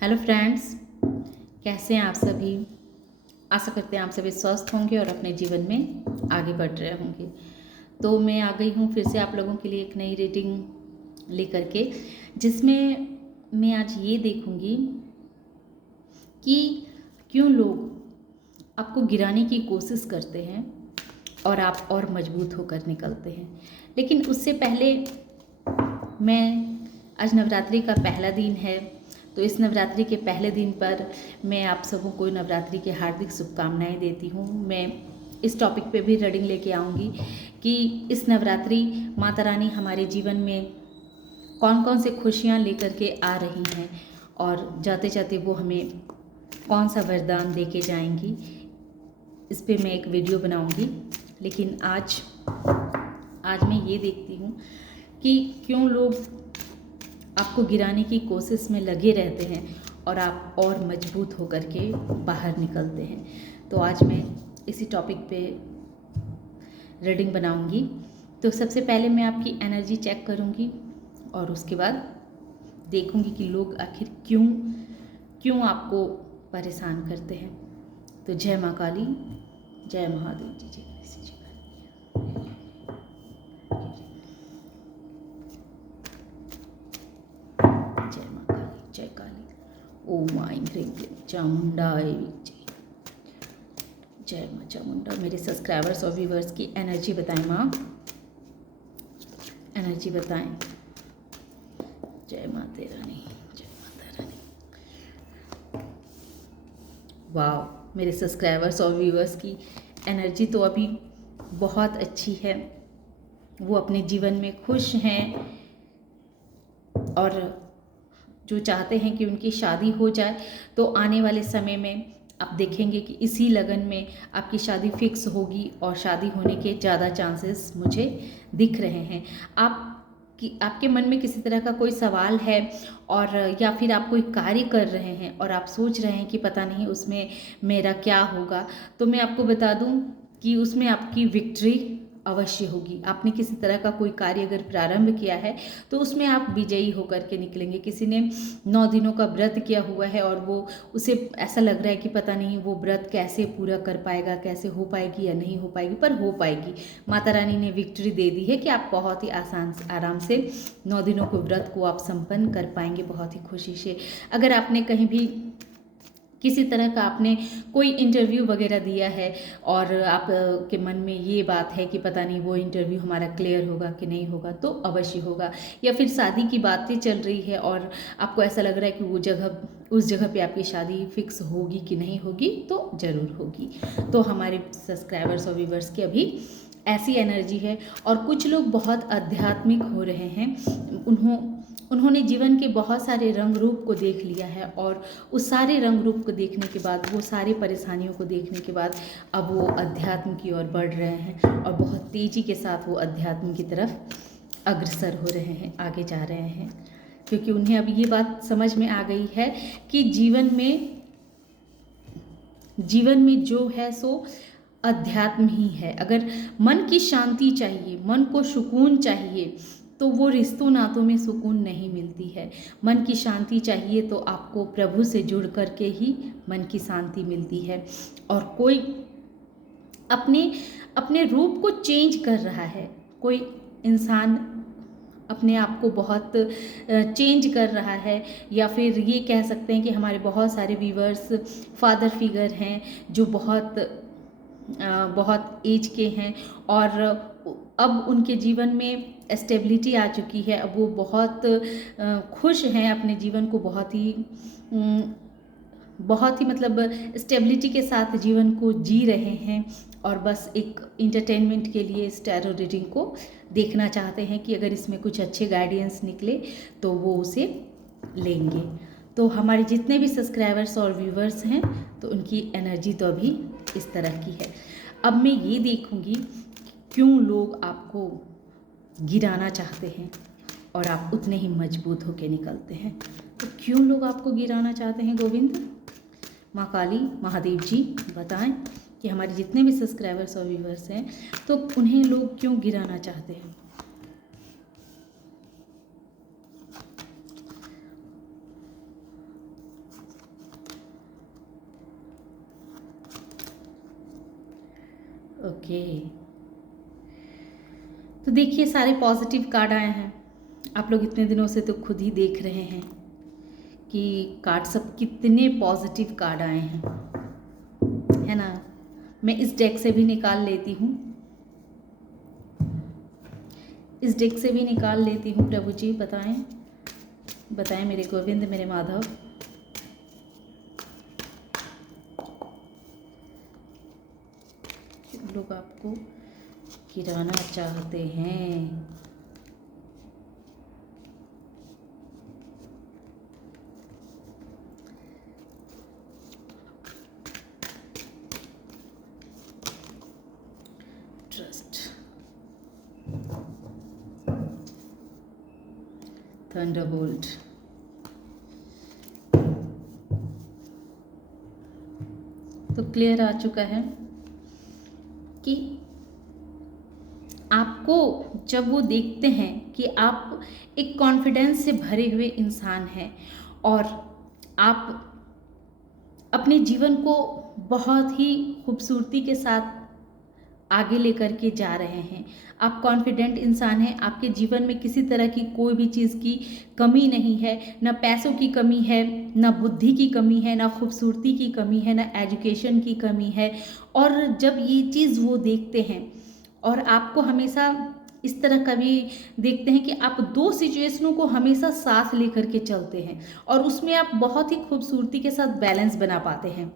Hello friends, कैसे हैं आप सभी। आशा करते हैं आप सभी स्वस्थ होंगे और अपने जीवन में आगे बढ़ रहे होंगे। तो मैं आ गई हूँ फिर से आप लोगों के लिए एक नई रीडिंग लेकर के, जिसमें मैं आज ये देखूँगी कि क्यों लोग आपको गिराने की कोशिश करते हैं और आप और मजबूत होकर निकलते हैं। लेकिन उससे पहले आज नवरात्रि का पहला दिन है, तो इस नवरात्रि के पहले दिन पर मैं आप सबों को नवरात्रि की हार्दिक शुभकामनाएं देती हूँ। मैं इस टॉपिक पे भी रीडिंग लेके आऊँगी कि इस नवरात्रि माता रानी हमारे जीवन में कौन कौन से खुशियाँ लेकर के आ रही हैं और जाते जाते वो हमें कौन सा वरदान दे के जाएंगी। इस पे मैं एक वीडियो बनाऊँगी। लेकिन आज मैं ये देखती हूँ कि क्यों लोग आपको गिराने की कोशिश में लगे रहते हैं और आप और मजबूत होकर के बाहर निकलते हैं। तो आज मैं इसी टॉपिक पे रीडिंग बनाऊंगी। तो सबसे पहले मैं आपकी एनर्जी चेक करूंगी और उसके बाद देखूंगी कि लोग आखिर क्यों आपको परेशान करते हैं। तो जय माँ काली, जय महादेव जी, जय कृष्ण जी। जय माँ काली, जय काली। ओम ऐं ह्रीं क्लीं चामुंडाय विच्चे। जय माँ चामुंडा। मेरे सब्सक्राइबर्स और व्यूवर्स की एनर्जी बताएं माँ, एनर्जी बताएं। जय माता रानी, जय माता रानी। वाह, मेरे सब्सक्राइबर्स और व्यूवर्स की एनर्जी तो अभी बहुत अच्छी है। वो अपने जीवन में खुश हैं और जो चाहते हैं कि उनकी शादी हो जाए, तो आने वाले समय में आप देखेंगे कि इसी लगन में आपकी शादी फिक्स होगी और शादी होने के ज़्यादा चांसेस मुझे दिख रहे हैं। आपके मन में किसी तरह का कोई सवाल है और या फिर आप कोई कार्य कर रहे हैं और आप सोच रहे हैं कि पता नहीं उसमें मेरा क्या होगा, तो मैं आपको बता दूं कि उसमें आपकी विक्ट्री अवश्य होगी। आपने किसी तरह का कोई कार्य अगर प्रारंभ किया है तो उसमें आप विजयी होकर के निकलेंगे। किसी ने 9 दिनों का व्रत किया हुआ है और वो उसे ऐसा लग रहा है कि पता नहीं वो व्रत कैसे पूरा कर पाएगा, कैसे हो पाएगी या नहीं हो पाएगी, पर हो पाएगी। माता रानी ने विक्ट्री दे दी है कि आप बहुत ही आराम से 9 दिनों के व्रत को आप संपन्न कर पाएंगे बहुत ही खुशी से। अगर आपने कहीं भी किसी तरह का आपने कोई इंटरव्यू वगैरह दिया है और आप के मन में ये बात है कि पता नहीं वो इंटरव्यू हमारा क्लियर होगा कि नहीं होगा, तो अवश्य होगा। या फिर शादी की बातें चल रही है और आपको ऐसा लग रहा है कि उस जगह पे आपकी शादी फिक्स होगी कि नहीं होगी, तो ज़रूर होगी। तो हमारे सब्सक्राइबर्स और व्यूवर्स की अभी ऐसी एनर्जी है। और कुछ लोग बहुत आध्यात्मिक हो रहे हैं। उन्होंने जीवन के बहुत सारे रंग रूप को देख लिया है और उस सारे रंग रूप को देखने के बाद, वो सारी परेशानियों को देखने के बाद अब वो अध्यात्म की ओर बढ़ रहे हैं और बहुत तेज़ी के साथ वो अध्यात्म की तरफ अग्रसर हो रहे हैं, आगे जा रहे हैं। क्योंकि उन्हें अब ये बात समझ में आ गई है कि जीवन में जो है सो अध्यात्म ही है। अगर मन की शांति चाहिए, मन को सुकून चाहिए, तो वो रिश्तों नातों में सुकून नहीं मिलती है। मन की शांति चाहिए तो आपको प्रभु से जुड़ कर के ही मन की शांति मिलती है। और कोई अपने अपने रूप को चेंज कर रहा है, कोई इंसान अपने आप को बहुत चेंज कर रहा है, या फिर ये कह सकते हैं कि हमारे बहुत सारे व्यूवर्स फादर फिगर हैं जो बहुत एज के हैं और अब उनके जीवन में स्टेबिलिटी आ चुकी है। अब वो बहुत खुश हैं, अपने जीवन को बहुत ही मतलब स्टेबिलिटी के साथ जीवन को जी रहे हैं और बस एक इंटरटेनमेंट के लिए इस टैरो रीडिंग को देखना चाहते हैं कि अगर इसमें कुछ अच्छे गाइडेंस निकले तो वो उसे लेंगे। तो हमारे जितने भी सब्सक्राइबर्स और व्यूवर्स हैं, तो उनकी एनर्जी तो अभी इस तरह की है। अब मैं ये देखूंगी क्यों लोग आपको गिराना चाहते हैं और आप उतने ही मजबूत होकर निकलते हैं। तो क्यों लोग आपको गिराना चाहते हैं गोविंद? माँ काली, महादेव जी बताएं कि हमारे जितने भी सब्सक्राइबर्स और व्यूवर्स हैं, तो उन्हें लोग क्यों गिराना चाहते हैं। ओके, तो देखिए सारे पॉजिटिव कार्ड आए हैं। आप लोग इतने दिनों से तो खुद ही देख रहे हैं कि कार्ड सब कितने पॉजिटिव कार्ड आए हैं, है ना। मैं इस डेक से भी निकाल लेती हूँ, इस डेक से भी निकाल लेती हूँ। प्रभु जी बताएं, बताएं मेरे गोविंद, मेरे माधव। लोग आपको गिराना चाहते हैं। ट्रस्ट, थंडरबोल्ट, तो क्लियर आ चुका है कि आपको जब वो देखते हैं कि आप एक कॉन्फिडेंस से भरे हुए इंसान हैं और आप अपने जीवन को बहुत ही खूबसूरती के साथ आगे लेकर के जा रहे हैं, आप कॉन्फिडेंट इंसान हैं, आपके जीवन में किसी तरह की कोई भी चीज़ की कमी नहीं है, ना पैसों की कमी है, ना बुद्धि की कमी है, ना खूबसूरती की कमी है, ना एजुकेशन की कमी है। और जब ये चीज़ वो देखते हैं और आपको हमेशा इस तरह का भी देखते हैं कि आप दो सिचुएशनों को हमेशा साथ लेकर के चलते हैं और उसमें आप बहुत ही खूबसूरती के साथ बैलेंस बना पाते हैं,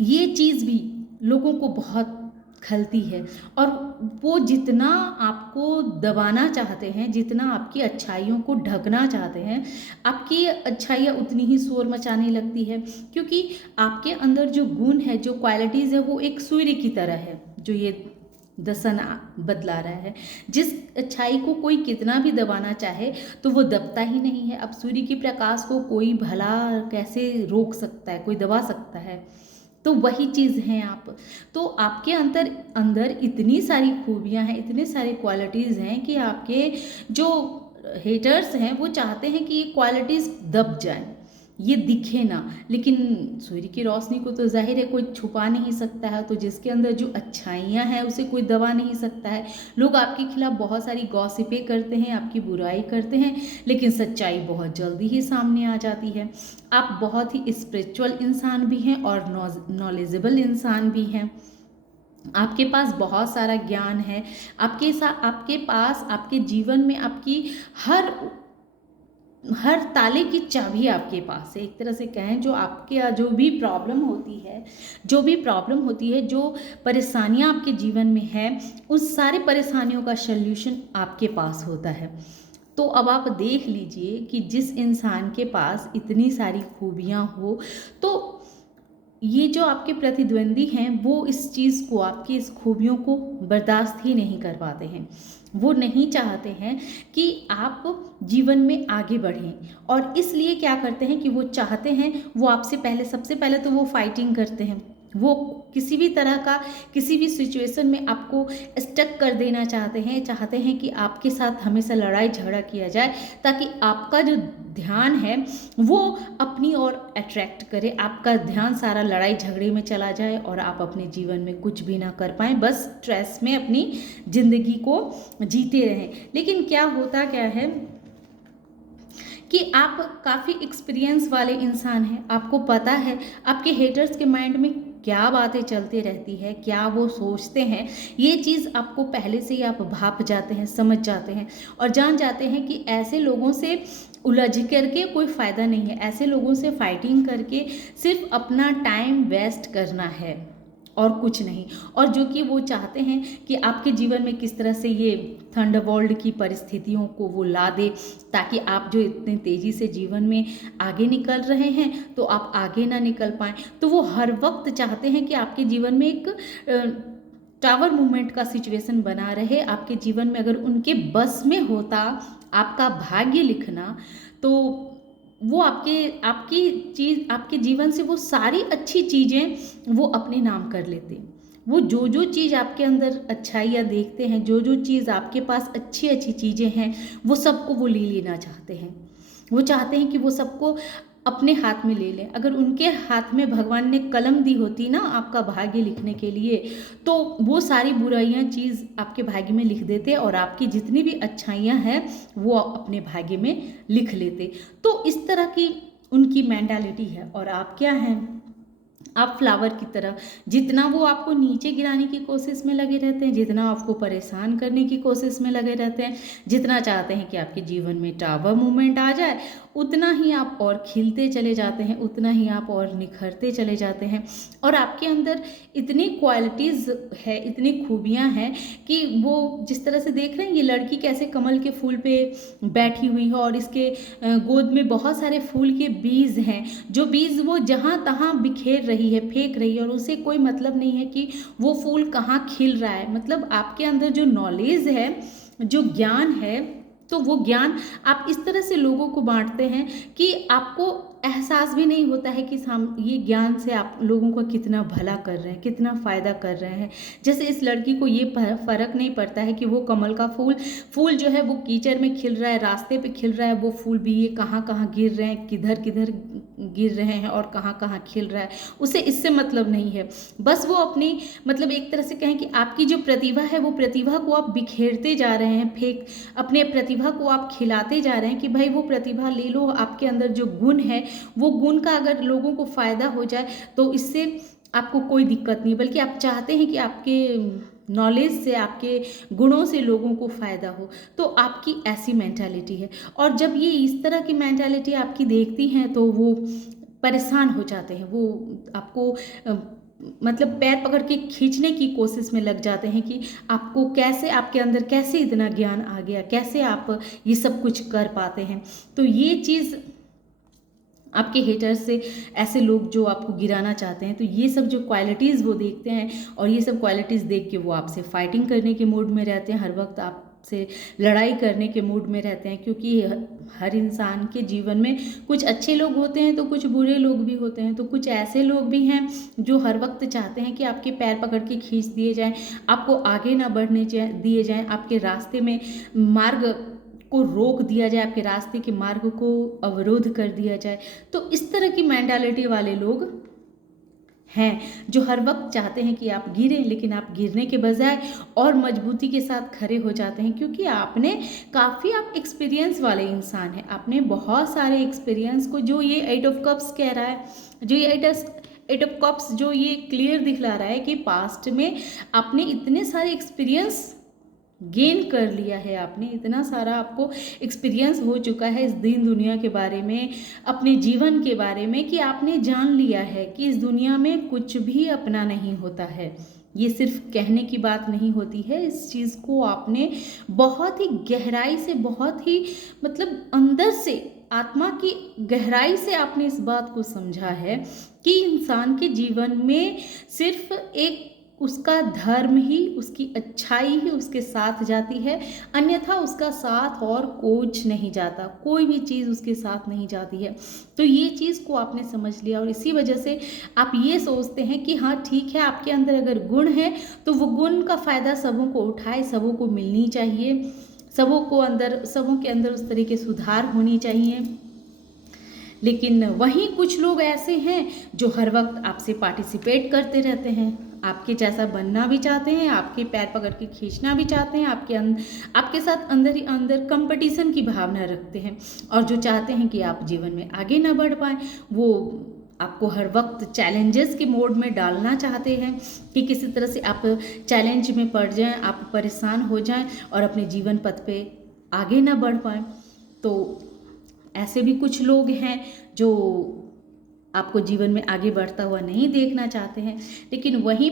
ये चीज़ भी लोगों को बहुत खलती है। और वो जितना आपको दबाना चाहते हैं, जितना आपकी अच्छाइयों को ढकना चाहते हैं, आपकी अच्छाइयाँ उतनी ही शोर मचाने लगती है, क्योंकि आपके अंदर जो गुण है, जो क्वालिटीज़ है, वो एक सूर्य की तरह है जो ये दसन बदला रहा है। जिस अच्छाई को कोई कितना भी दबाना चाहे तो वो दबता ही नहीं है। अब सूर्य के प्रकाश को कोई भला कैसे रोक सकता है, कोई दबा सकता है? तो वही चीज़ हैं आप। तो आपके अंदर इतनी सारी खूबियां हैं, इतने सारे क्वालिटीज़ हैं कि आपके जो हेटर्स हैं वो चाहते हैं कि ये क्वालिटीज़ दब जाएं, ये दिखे ना। लेकिन सूर्य की रोशनी को तो जाहिर है कोई छुपा नहीं सकता है, तो जिसके अंदर जो अच्छाइयाँ हैं उसे कोई दबा नहीं सकता है। लोग आपके खिलाफ बहुत सारी गॉसिपें करते हैं, आपकी बुराई करते हैं, लेकिन सच्चाई बहुत जल्दी ही सामने आ जाती है। आप बहुत ही स्पिरिचुअल इंसान भी हैं और नॉलेजेबल इंसान भी हैं। आपके पास बहुत सारा ज्ञान है, आपके पास आपके जीवन में आपकी हर ताले की चाबी आपके पास है। एक तरह से कहें, जो आपके जो भी प्रॉब्लम होती है, जो परेशानियां आपके जीवन में है, उस सारे परेशानियों का सल्यूशन आपके पास होता है। तो अब आप देख लीजिए कि जिस इंसान के पास इतनी सारी खूबियां हो, तो ये जो आपके प्रतिद्वंदी हैं वो इस चीज़ को, आपकी इस खूबियों को बर्दाश्त ही नहीं कर पाते हैं। वो नहीं चाहते हैं कि आप जीवन में आगे बढ़ें, और इसलिए क्या करते हैं कि वो चाहते हैं, वो आपसे सबसे पहले तो वो फाइटिंग करते हैं। वो किसी भी तरह का, किसी भी सिचुएशन में आपको स्टक कर देना चाहते हैं कि आपके साथ हमेशा लड़ाई झगड़ा किया जाए, ताकि आपका जो ध्यान है वो अपनी ओर अट्रैक्ट करे, आपका ध्यान सारा लड़ाई झगड़े में चला जाए और आप अपने जीवन में कुछ भी ना कर पाएँ, बस स्ट्रेस में अपनी ज़िंदगी को जीते रहें। लेकिन क्या है कि आप काफ़ी एक्सपीरियंस वाले इंसान हैं, आपको पता है आपके हेटर्स के माइंड में क्या बातें चलती रहती है, क्या वो सोचते हैं, ये चीज़ आपको पहले से ही आप भाप जाते हैं, समझ जाते हैं और जान जाते हैं कि ऐसे लोगों से उलझ करके कोई फ़ायदा नहीं है, ऐसे लोगों से फाइटिंग करके सिर्फ अपना टाइम वेस्ट करना है और कुछ नहीं। और जो कि वो चाहते हैं कि आपके जीवन में किस तरह से ये थंडरबोल्ट की परिस्थितियों को वो ला दे, ताकि आप जो इतने तेज़ी से जीवन में आगे निकल रहे हैं तो आप आगे ना निकल पाएँ। तो वो हर वक्त चाहते हैं कि आपके जीवन में एक टावर मूवमेंट का सिचुएशन बना रहे। आपके जीवन में अगर उनके बस में होता आपका भाग्य लिखना, तो वो आपके जीवन से वो सारी अच्छी चीज़ें वो अपने नाम कर लेते। वो जो चीज़ आपके अंदर अच्छाइयाँ देखते हैं, जो चीज़ आपके पास अच्छी चीज़ें हैं, वो सबको वो ले लेना चाहते हैं। वो चाहते हैं कि वो सबको अपने हाथ में ले लें। अगर उनके हाथ में भगवान ने कलम दी होती ना आपका भाग्य लिखने के लिए, तो वो सारी बुराइयां चीज़ आपके भाग्य में लिख देते और आपकी जितनी भी अच्छाइयां हैं वो अपने भाग्य में लिख लेते। तो इस तरह की उनकी मेंटालिटी है। और आप क्या हैं, आप फ्लावर की तरह, जितना वो आपको नीचे गिराने की कोशिश में लगे रहते हैं, जितना आपको परेशान करने की कोशिश में लगे रहते हैं, जितना चाहते हैं कि आपके जीवन में टावर मूवमेंट आ जाए, उतना ही आप और खिलते चले जाते हैं, उतना ही आप और निखरते चले जाते हैं। और आपके अंदर इतनी क्वालिटीज़ है, इतनी खूबियाँ हैं कि वो जिस तरह से देख रहे हैं, ये लड़की कैसे कमल के फूल पे बैठी हुई है और इसके गोद में बहुत सारे फूल के बीज हैं, जो बीज वो जहाँ तहाँ बिखेर रही है, फेंक रही है, और उसे कोई मतलब नहीं है कि वो फूल कहाँ खिल रहा है। मतलब आपके अंदर जो नॉलेज है, जो ज्ञान है, तो वो ज्ञान आप इस तरह से लोगों को बांटते हैं कि आपको एहसास भी नहीं होता है कि ये ज्ञान से आप लोगों का कितना भला कर रहे हैं, कितना फ़ायदा कर रहे हैं। जैसे इस लड़की को ये फ़र्क नहीं पड़ता है कि वो कमल का फूल जो है वो कीचड़ में खिल रहा है, रास्ते पे खिल रहा है, वो फूल भी ये कहाँ कहाँ गिर रहे हैं, किधर किधर गिर रहे हैं और कहाँ कहाँ खिल रहा है, उसे इससे मतलब नहीं है। बस वो अपनी, मतलब एक तरह से कहें कि आपकी जो प्रतिभा है, वो प्रतिभा को आप बिखेरते जा रहे हैं, अपने प्रतिभा को आप खिलाते जा रहे हैं कि भाई वो प्रतिभा ले लो। आपके अंदर जो गुण है, वो गुण का अगर लोगों को फ़ायदा हो जाए तो इससे आपको कोई दिक्कत नहीं, बल्कि आप चाहते हैं कि आपके नॉलेज से, आपके गुणों से लोगों को फ़ायदा हो। तो आपकी ऐसी मेंटालिटी है। और जब ये इस तरह की मेंटालिटी आपकी देखती हैं तो वो परेशान हो जाते हैं, वो आपको मतलब पैर पकड़ के खींचने की कोशिश में लग जाते हैं कि आपको कैसे, आपके अंदर कैसे इतना ज्ञान आ गया, कैसे आप ये सब कुछ कर पाते हैं। तो ये चीज़ आपके हेटर्स से, ऐसे लोग जो आपको गिराना चाहते हैं, तो ये सब जो क्वालिटीज़ वो देखते हैं और ये सब क्वालिटीज़ देख के वो आपसे फाइटिंग करने के मूड में रहते हैं, हर वक्त आपसे लड़ाई करने के मूड में रहते हैं। क्योंकि हर इंसान के जीवन में कुछ अच्छे लोग होते हैं तो कुछ बुरे लोग भी होते हैं। तो कुछ ऐसे लोग भी हैं जो हर वक्त चाहते हैं कि आपके पैर पकड़ के खींच दिए जाएं, आपको आगे ना बढ़ने दिए जाएं, आपके रास्ते में मार्ग को रोक दिया जाए, आपके रास्ते के मार्ग को अवरोध कर दिया जाए। तो इस तरह की मेंटालिटी वाले लोग हैं जो हर वक्त चाहते हैं कि आप गिरें, लेकिन आप गिरने के बजाय और मजबूती के साथ खड़े हो जाते हैं। क्योंकि आपने काफ़ी, आप एक्सपीरियंस वाले इंसान हैं, आपने बहुत सारे एक्सपीरियंस को, जो ये 8 ऑफ कप्स कह रहा है, जो ये 8 ऑफ कप्स जो ये क्लियर दिखला रहा है कि पास्ट में आपने इतने सारे एक्सपीरियंस गेन कर लिया है, आपने इतना सारा, आपको एक्सपीरियंस हो चुका है इस दिन दुनिया के बारे में, अपने जीवन के बारे में, कि आपने जान लिया है कि इस दुनिया में कुछ भी अपना नहीं होता है। ये सिर्फ कहने की बात नहीं होती है, इस चीज़ को आपने बहुत ही गहराई से, बहुत ही मतलब अंदर से, आत्मा की गहराई से आपने इस बात को समझा है कि इंसान के जीवन में सिर्फ एक उसका धर्म ही, उसकी अच्छाई ही उसके साथ जाती है, अन्यथा उसका साथ और कुछ नहीं जाता, कोई भी चीज़ उसके साथ नहीं जाती है। तो ये चीज़ को आपने समझ लिया और इसी वजह से आप ये सोचते हैं कि हाँ ठीक है, आपके अंदर अगर गुण है तो वो गुण का फ़ायदा सबों को उठाए, सबों को मिलनी चाहिए, सबों के अंदर उस तरह के सुधार होनी चाहिए। लेकिन वहीं कुछ लोग ऐसे हैं जो हर वक्त आपसे पार्टिसिपेट करते रहते हैं, आपके जैसा बनना भी चाहते हैं, आपके पैर पकड़ के खींचना भी चाहते हैं, आपके साथ अंदर ही अंदर कंपटीशन की भावना रखते हैं, और जो चाहते हैं कि आप जीवन में आगे ना बढ़ पाएं, वो आपको हर वक्त चैलेंजेस के मोड में डालना चाहते हैं कि किसी तरह से आप चैलेंज में पड़ जाएं, आप परेशान हो जाएं और अपने जीवन पथ पे आगे ना बढ़ पाएं। तो ऐसे भी कुछ लोग हैं जो आपको जीवन में आगे बढ़ता हुआ नहीं देखना चाहते हैं। लेकिन वहीं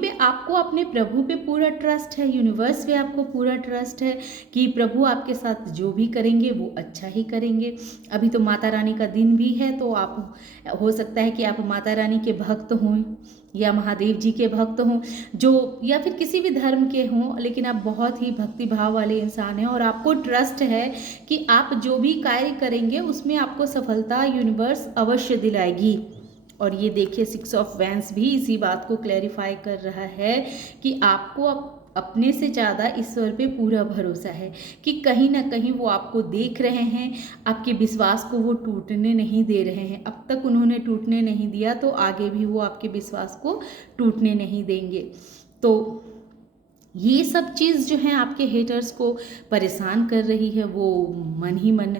पे आपको अपने प्रभु पे पूरा ट्रस्ट है, यूनिवर्स पे आपको पूरा ट्रस्ट है कि प्रभु आपके साथ जो भी करेंगे वो अच्छा ही करेंगे। अभी तो माता रानी का दिन भी है, तो आप, हो सकता है कि आप माता रानी के भक्त हों या महादेव जी के भक्त हों, जो या फिर किसी भी धर्म के हों, लेकिन आप बहुत ही भक्ति भाव वाले इंसान हैं और आपको ट्रस्ट है कि आप जो भी कार्य करेंगे उसमें आपको सफलता यूनिवर्स अवश्य दिलाएगी। और ये देखिए 6 ऑफ वैंस भी इसी बात को क्लैरिफाई कर रहा है कि आपको अपने से ज़्यादा ईश्वर पे पूरा भरोसा है कि कहीं ना कहीं वो आपको देख रहे हैं, आपके विश्वास को वो टूटने नहीं दे रहे हैं। अब तक उन्होंने टूटने नहीं दिया तो आगे भी वो आपके विश्वास को टूटने नहीं देंगे। तो ये सब चीज़ जो है आपके हेटर्स को परेशान कर रही है, वो मन ही मन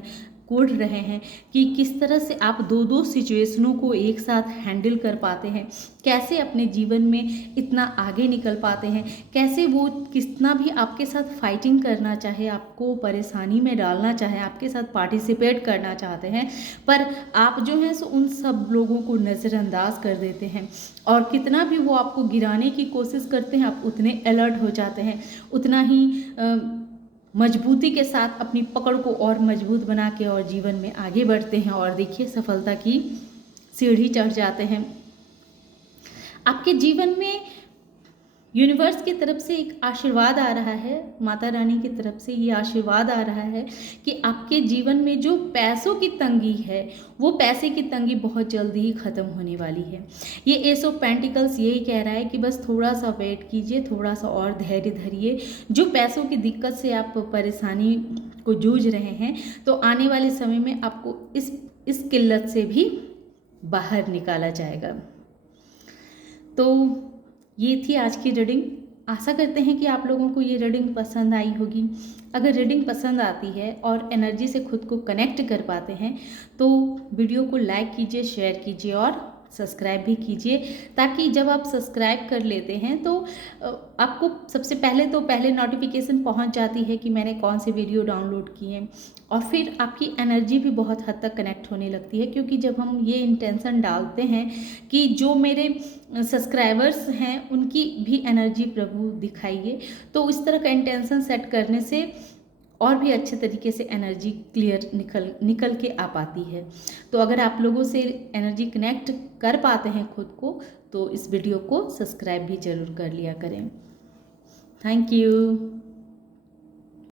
कोड़ रहे हैं कि किस तरह से आप दो दो सिचुएशनों को एक साथ हैंडल कर पाते हैं, कैसे अपने जीवन में इतना आगे निकल पाते हैं, कैसे वो कितना भी आपके साथ फाइटिंग करना चाहे, आपको परेशानी में डालना चाहे, आपके साथ पार्टिसिपेट करना चाहते हैं, पर आप जो हैं सो उन सब लोगों को नज़रअंदाज कर देते हैं। और कितना भी वो आपको गिराने की कोशिश करते हैं, आप उतने अलर्ट हो जाते हैं, उतना ही मजबूती के साथ अपनी पकड़ को और मजबूत बना के और जीवन में आगे बढ़ते हैं और देखिए सफलता की सीढ़ी चढ़ जाते हैं। आपके जीवन में यूनिवर्स की तरफ से एक आशीर्वाद आ रहा है, माता रानी की तरफ से ये आशीर्वाद आ रहा है कि आपके जीवन में जो पैसों की तंगी है, वो पैसे की तंगी बहुत जल्दी ही ख़त्म होने वाली है। ये एस ऑफ पेंटिकल्स यही कह रहा है कि बस थोड़ा सा वेट कीजिए, थोड़ा सा और धैर्य धरिए। जो पैसों की दिक्कत से आप परेशानी को जूझ रहे हैं, तो आने वाले समय में आपको इस किल्लत से भी बाहर निकाला जाएगा। तो ये थी आज की रीडिंग। आशा करते हैं कि आप लोगों को ये रीडिंग पसंद आई होगी। अगर रीडिंग पसंद आती है और एनर्जी से खुद को कनेक्ट कर पाते हैं तो वीडियो को लाइक कीजिए, शेयर कीजिए और सब्सक्राइब भी कीजिए, ताकि जब आप सब्सक्राइब कर लेते हैं तो आपको सबसे पहले नोटिफिकेशन पहुंच जाती है कि मैंने कौन से वीडियो डाउनलोड किए हैं। और फिर आपकी एनर्जी भी बहुत हद तक कनेक्ट होने लगती है, क्योंकि जब हम ये इंटेंशन डालते हैं कि जो मेरे सब्सक्राइबर्स हैं उनकी भी एनर्जी प्रभु दिखाइए, तो इस तरह का इंटेंशन सेट करने से और भी अच्छे तरीके से एनर्जी क्लियर निकल के आ पाती है। तो अगर आप लोगों से एनर्जी कनेक्ट कर पाते हैं खुद को, तो इस वीडियो को सब्सक्राइब भी ज़रूर कर लिया करें। Thank you.